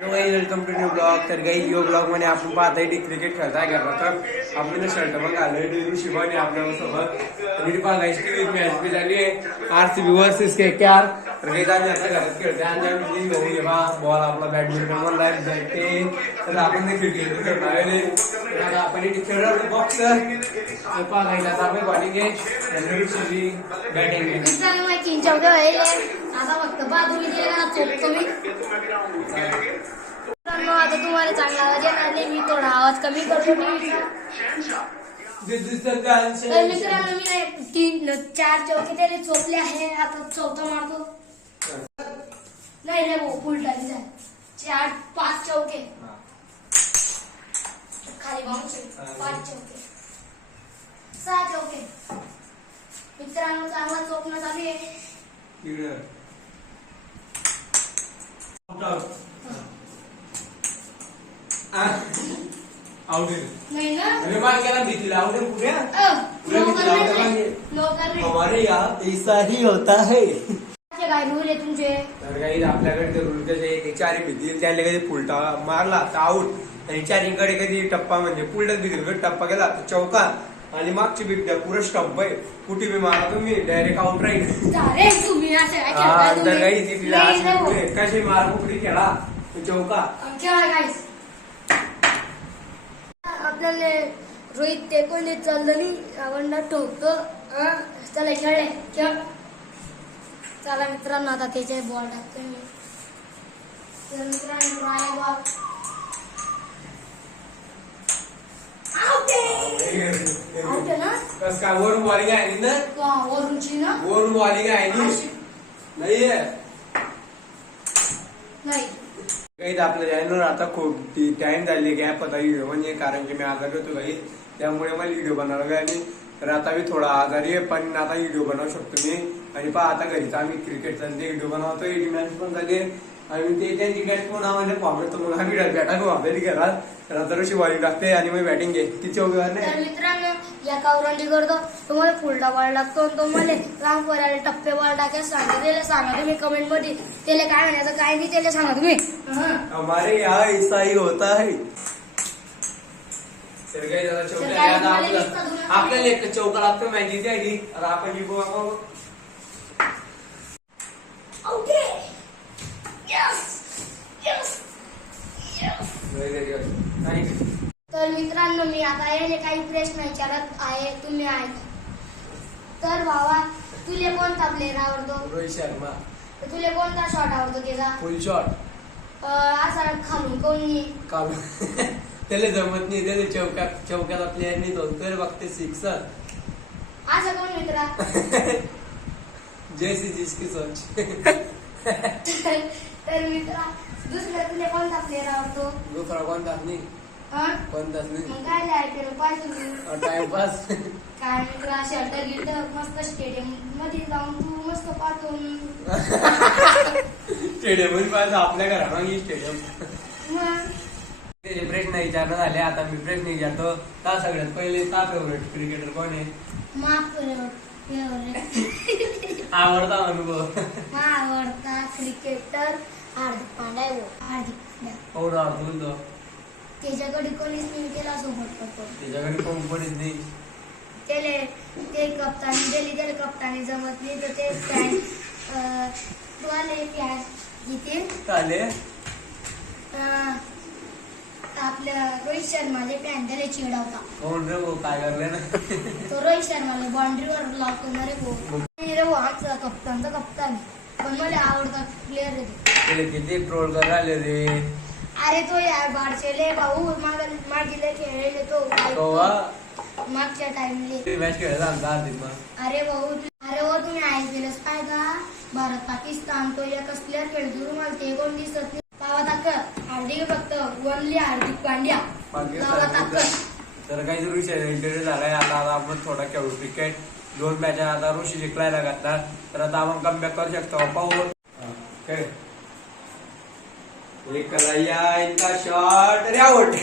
Welcome to new blog. तर काही यो blog मध्ये आपण पाहताय क्रिकेट खेळताय घरला. तर आपण शर्ट पण घालून ऋषी पण आपल्या सोबत आणि बघायची मॅच बी झाली आहे आरसीबी वर्सेस KKR. तर काही आम्ही आता घरात खेळतोय आणि घेऊन घेवा बॉल आपला बॅडमिंटन पण लाईट जाते. तर आपण क्रिकेट खेळणार आपण खेळणार बॉक्स पाहायला आता आपण बॉलिंग आहे ऋषी बॅटिंग आता फक्त बाजूला गेला चोपतो मी. आता तुम्हाला चांगला आवाज येणार नाही, मी थोडा आवाज कमी करतो टीव्हीचा. तर मित्रांनो मी 3-4 चौके त्याने चोपले आहे. आता चौथा मारतो. नाही रे भाऊ फुल टाईम आहे. 4-5 चौके खाली बाउन्स 5 चौके 6 चौके. मित्रांनो चांगला चोपणं चालू आहे. नहीं ना अरे मार केला भीतीला आवडे पुढे हमारे यहाँ ऐसा ही होता है. काय रूल आहे तुमचे? तर काही आपल्याकडे ते रूल कसे चारी भीती त्याला कधी फुलटा मारला तर आऊट आणि चारीकडे कधी टप्पा म्हणजे पुलटच भीती टप्पा गेला तर चौका आणि मागची बिबट्या पुरं स्टंप आहे कुठे बी मारा तुम्ही डायरेक्ट आउट राहील. तर काही तिला कशी मार कुठे खेळा चौका आपल्याला रोहित ते कोणी चाललं नाही आवडणार ठोकतो. चला खेळले खेळ. चला मित्रांनो आता त्याचे बॉल टाकतो मी. तर मित्रांनो बॉल आउट आहे ना. कस काय वरून बॉलिंग आहे ना वरूनची ना वरून बॉलिंग आहे नाही नाही. काही आपल्या चॅनलवर आता खूप टाइम झाले गॅप होता व्हिडिओ म्हणजे कारण की मी आजारी होतो काही त्यामुळे मला व्हिडिओ बनवला आणि तर आता मी थोडा आजारी आहे पण आता व्हिडिओ बनवू शकतो मी. आणि पहा आता घरीच आम्ही क्रिकेटचा ते व्हिडिओ बनवतोय मॅच पण झाली आणि ते त्यांची मॅच पण आम्हाला फॉर्मेट मग आम्ही बॅटा वापरली घरात. तर आता ऋषी बॉलिंग टाकते आणि मग बॅटिंग घे तिची उभीवर नाही. मित्रांनो या कावरांची करतो तुम्हाला फुलटा बॉल लागतो तुम्हाला राम करायला टप्पे बॉल टाकायला सांगा तुम्ही कमेंट मध्ये. त्याला काय म्हणायचं काय नाही त्याला सांगा तुम्ही. हमारे यहाँ ऐसा ही होता है. तर काही जरा चौका आपल्याला एक चौका लागतो मॅचची आली आता आपण जिंकू आपण. तर मित्रांनो मी आता यायला काही प्रश्न विचारत आहे तुम्ही आहे. तर भावा तुले कोणता प्लेअर आवडतो? रोहित शर्मा. तर तुले कोणता शॉट आवडतो त्याचा? फुल शॉट. असा खालून कोणी काम त्याला जमत नाही त्याला चौक्याचा प्लेअर नाही तो तर बघते सिक्सर. असं कोण मित्रा? जैसी जिसकी सोच. तर मित्रा दुसरा तुला कोणता प्लेअर आवडतो? दुसरा कोणताच नाही. कोणताच नाही. मग काय लायक पाहिजे टाइमपास. काय मित्रा शर्ट गिट मस्त स्टेडियम मध्ये जाऊन तू मस्त पाहतो. स्टेडियम मध्ये पाहिजे आपल्या घरामागे स्टेडियम. त्याचे प्रश्न विचारणं झाले आता मी प्रश्न विचारतो. का सगळ्यात पहिले का फेवरेट क्रिकेटर कोण आहे? आवडता अनुभव आवडता क्रिकेटर हार्दिक पांड्या. हार्दिक एवढं आवडतो त्याच्याकडे कोणीच नाही केला सोबत करतो. त्याच्याकडे कोण कोणीच नाही ते कप्तानी दिली त्याला कप्तानी जमत नाही तर ते चाले आपल्या रोहित शर्माले पॅन त्याला चिडवता. कोण रे भाऊ काय करले ना तो रोहित शर्माला बाउंड्रीवर लावतो ना रे भाऊ. आमचा कप्तानचा कप्तान पण मला आवडता प्लेअर आहे. किती ट्रोल करायला रे. अरे तो यार बारशेले भाऊ मागीले खेळले तो मागच्या टाइमले मॅच खेळायला अरे भाऊ तुम्ही IPLच काय का भारत पाकिस्तान तो एकच प्लेअर खेळतो तुम्हाला ते कोण दिसत नाही. पावा ताकद हार्दिक फक्त ओनली हार्दिक पांड्या पावा ताकद. तर काही ऋषी इंटरव्ह्यू झालाय आता आपण थोडा खेळू क्रिकेट. 2 मॅच आता ऋषी जिंकलायला घातला तर आता आपण कमबॅक करू शकतो. पाहू काय एक इनका शॉट अरे आउट.